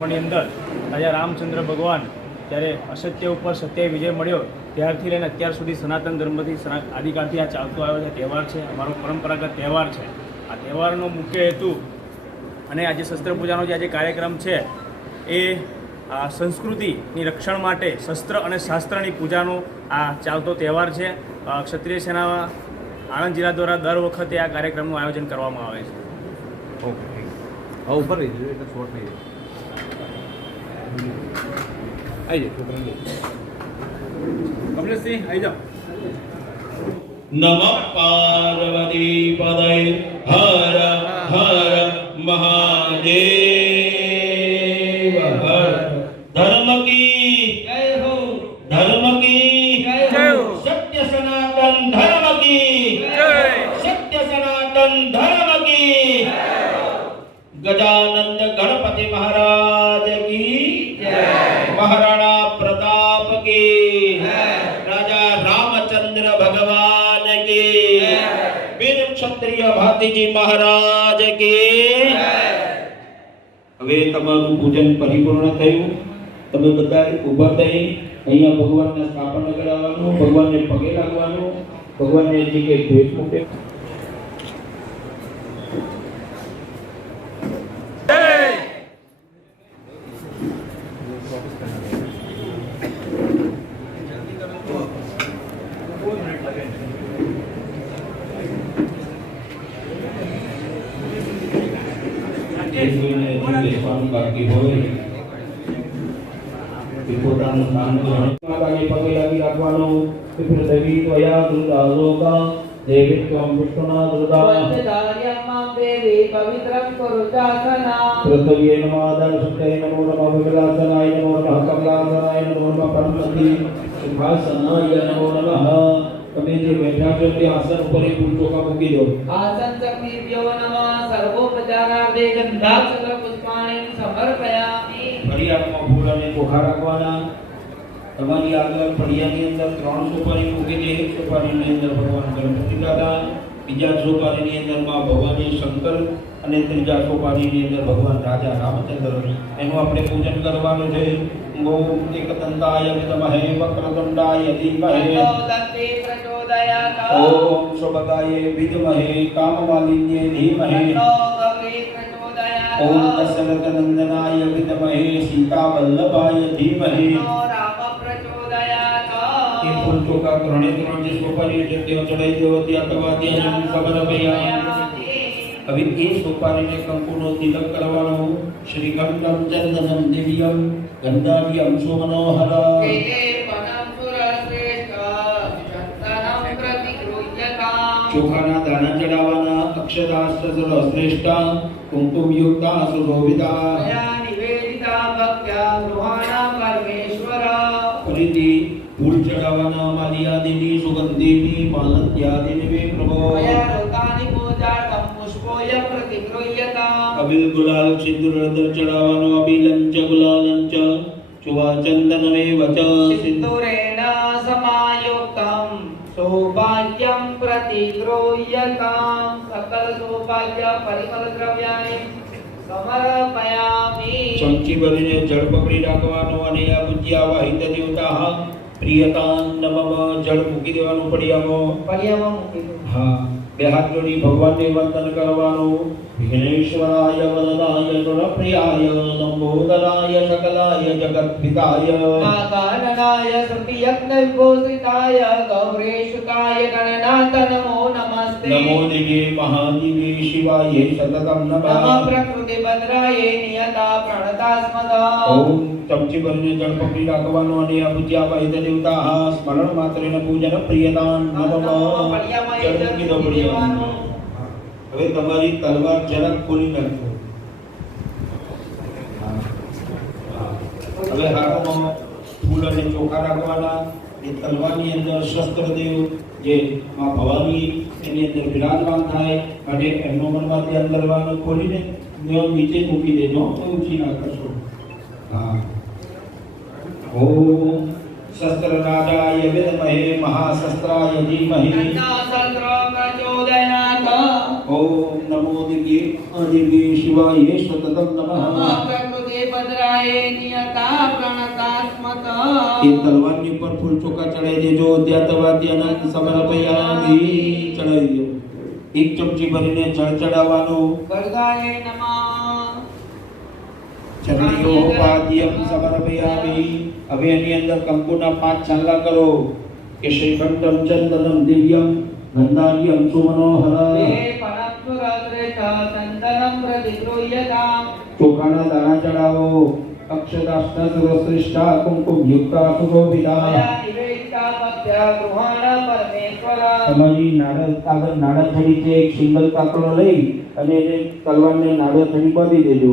ની અંદર રાજા રામચંદ્ર ભગવાન જ્યારે અસત્ય ઉપર સત્ય વિજય મળ્યો, ત્યારથી લઈને અત્યાર સુધી સનાતન ધર્મથી આદિકાળથી આ ચાલતો આવ્યો છે, તહેવાર છે, અમારો પરંપરાગત તહેવાર છે. આ તહેવારનો મુખ્ય હેતુ અને આજે શસ્ત્ર પૂજાનો જે આજે કાર્યક્રમ છે, એ આ સંસ્કૃતિની રક્ષણ માટે શસ્ત્ર અને શાસ્ત્રની પૂજાનો આ ચાલતો તહેવાર છે. ક્ષત્રિય સેના આણંદ જિલ્લા દ્વારા દર વખતે આ કાર્યક્રમનું આયોજન કરવામાં આવે છે. ઓકે ઉપર એટલે શોર્ટ થઈ જાય. આવી નમઃ પાર્વતી પદય હર હર મહાદેવ. મહારાણા પ્રતાપ કી રાજા રામચંદ્ર ભગવાન કી વીર ક્ષત્રિય ભાતીજી મહારાજ કી હવે તમારું પૂજન પરિપૂર્ણ થયું તમે બધા ઊભા થઈ અહીંયા ભગવાનને સ્થાપન કરાવવાનું ભગવાનને પગે લાગવાનું ભગવાનને જે કંઈ ભેટ મૂકે આપતી હોય એ પોતાનું કામ કરે માતાજી પગે લાગી રાખવાનું ફિર દેવી તો યાદ ઉદારોગા દેવિત્વમ વિષ્ણુના દુર્ગા પંચધાર્યમ્મા દેવી પવિત્રમ કુરુચાસના પૃથ્વીએ નમઃ દર્શતે નમો નમઃ ભગલાસનાય નમો નમઃ કમલાસનાય નમો નમઃ પરમતિ સિંહાસનાય નમો નમઃ તમે જે બેઠા છો તે આસન ઉપર એક ઉલટોકા મૂકી દો. આસન ચક્રી વ્યવનવા સર્વોપચારાર્થે ગંધાક્ષર પુષ્પાણી સમર્પયામિ. ફરી આત્મા ફૂલ અને ચોખા રાખવાના. તમારી આગળ ફળિયાની અંદર ત્રણ સોપારી મૂકી દે એક સોપારીની અંદર ભગવાન ગણપતિ દાદા બીજા સોપારીની અંદરમાં ભવાની શંકર અને ત્રીજા સોપારીની અંદર ભગવાન રાજા રામચંદ્ર. એનું આપણે પૂજન કરવાનું છે. मूर्तिकदन्ताय विद्महे वक्रतुंडाय धीमहे। ॐ शुभदाये विद्महे काममालिन्ये धीमहे। ॐ दशरथनन्दनाय विद्महे सीतावल्लभाय धीमहे। का करुणे करुण जिसको पर ये देव चढ़ाई देवती अथवा दिया जन्म सब भैया હવે એ સોપારીને કંકુનો તિલક કરવાનો શ્રી કંકમ ચંદનમ દિવ્યમ ગંધાવ્યમ સુમનોહર ચોખાના દાણા ચડાવવાના અક્ષરાસ્ત્ર શ્રેષ્ઠ કુમકુમ યુક્તા સુશોભિતા ફરીથી ફૂલ ચડાવવાના માલિયાદિની સુગંધિની માલત્યાદિની પ્રભો પૂજા તોયમ પ્રતિગૃહ્યતા કબીલ ગુલાલ સિંદૂર હળદર ચડાવવાનો અભિલંચ ગુલાલંચ ચુવા ચંદનમેવ ચ સિંદૂરેણ સમાયુક્તમ સૌભાગ્યમ પ્રતિગૃહ્યતા સકલ સૌભાગ્ય પરિમલ દ્રવ્યાને સમર્પયામિ ચમચી ભરીને જળ પકડી રાખવાનો અને આ પૂજ્ય આવા હિત દેવતા પ્રિયતાન નમમ જળ મૂકી દેવાનું પડિયામાં પડિયામાં મૂકી દો હા બે હાથ જોડી ભગવાનને વંદન કરવાનું વિઘ્નેશ્વરાય વરદાય ગુણપ્રિયાય સંબોધનાય સકલાય જગત્પિતાય કાનનાય સપ્યજ્ઞ વિભૂષિતાય ગૌરેશુકાય ગણનાથ નમો નમસ્તે નમો દિગે મહાદિવે શિવાય સતતમ નમઃ પ્રકૃતિ ભદ્રાય નિયતા પ્રણતાસ્મદા ઓમ ચમચી ભરીને જળ પકડી રાખવાનો અને આ પૂજ્યા વૈદ દેવતા સ્મરણ માત્રેન પૂજન પ્રિયતાન નમઃ ફળિયામાં જળ એક મૂકી દો મૂકી ફળિયામાં. દેવાનું. હવે તમારી તલવાર જરાક ખોલી નાખો હવે હાથમાં ફૂલ અને ચોખા રાખવાના એ તલવારની અંદર શસ્ત્રદેવ જે માં ભવાની એની અંદર વિરાજમાન થાય અને એમનો મનમાં ધ્યાન કરવાનું ખોલીને ને નીચે મૂકી દેજો ઊંચી ના કરશો હા ઓમ શસ્ત્ર રાજાય વિદ્મહે મહાશસ્ત્રાય ધીમહિ तन्नशस्त्र प्रचोदयात् ઓમ નમો દિવ્યે અદિવ્યે શિવાય સતતમ नमः નમઃ प्रकृतिभद्राय ભદ્રાય નિયતા પ્રણતાસ્મત એ તલવારની ઉપર ફૂલ ચોખા ચડાવી દેજો દ્યાતવાદ્યાનંદ સમર્પયામિ ચડાવી દો એક ચમચી ભરીને જળ ચડાવવાનું ભર્ગાય નમઃ ચરણીયોપાદ્યમ સમર્પયામિ. હવે એની અંદર કંકુના પાંચ છાલા કરો. કે શ્રીખંડમ ચંદનમ દિવ્યમ ગંધાર્યમ સુમનોહર ચોખાના ચડાવો. અક્ષદાષ્ટા સર્વશ્રેષ્ઠા કુમકુમ યુક્તા સુશોભિતા તમારી નાળા આગળ નાળા થડી છે એક સિંગલ કાકડો લઈ અને એને તલવારને નાળા થઈ બાંધી દેજો.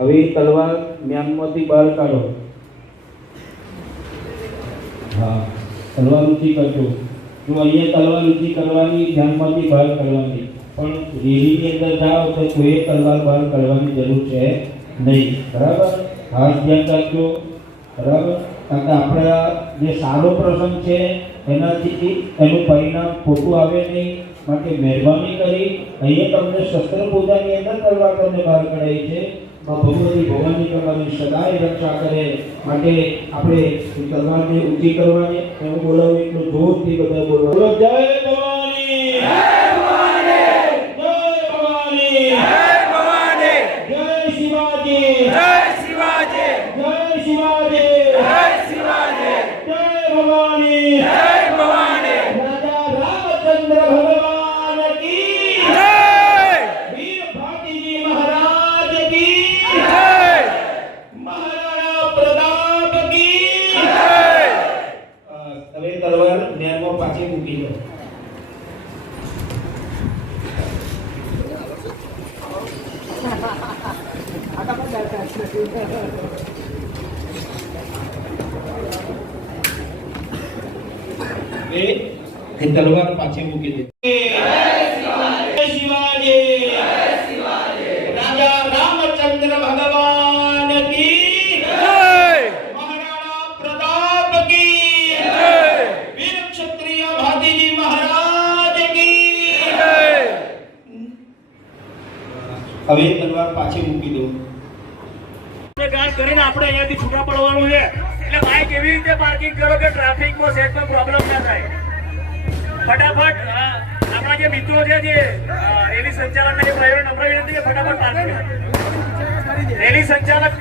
હવે તલવાર મ્યાનમાંથી બહાર કાઢો. હા, તલવાર ઊંચી કરજો જો અહીંયા તલવાર ઊંચી કરવાની ધ્યાનમાંથી બહાર કરવાની પણ રેલીની અંદર જાઓ તો કોઈ તલવાર બહાર કરવાની જરૂર છે નહીં. બરાબર? હાથ ધ્યાન રાખજો. બરાબર? કારણ કે આપણા જે સારો પ્રસંગ છે, એનાથી એનું પરિણામ ખોટું આવે નહીં. માટે મહેરબાની કરી, અહીંયા તમને શસ્ત્ર પૂજાની અંદર તલવાર તમને બહાર કઢાઈ છે. માં ભગવતી ભવાની કરવાની સદાય રક્ષા કરે માટે આપણે તલવારને ઊંચી કરવાની એવું બોલાવું, એટલું જોરથી બધા બોલવા. બોલો, જય ભવાની! હવે એ તલવાર પાછી મૂકી દે જય શિવાજી રાજા રામચંદ્ર ભગવાન કી મહારાણા પ્રતાપ કી વીર ક્ષત્રિય ભાતીજી મહારાજ કી હવે તલવાર પાછી મૂકી દો ગાળ કરીને આપણે અહીંયાથી છૂટા પડવાનું છે. એટલે બાઇક એવી રીતે પાર્કિંગ કરો કે ટ્રાફિકમાં સેટમાં પ્રોબ્લેમ ના થાય. ફટાફટ આપણા જે મિત્રો છે જે રેલી સંચાલકના જે ભાઈઓને નમ્ર વિનંતી કે ફટાફટ પાર્કિંગ રેલી સંચાલક